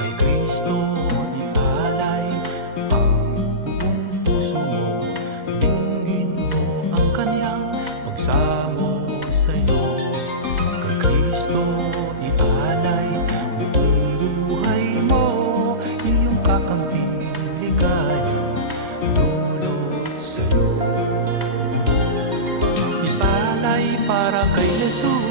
Kay Kristo ialay ang buong puso mo, dinggin mo ang kanyang pagsamo sa'yo. Kay Kristo ialay buong buhay mo, iyong kakamting ligaya dulot sa'yo. Ialay para kay Jesus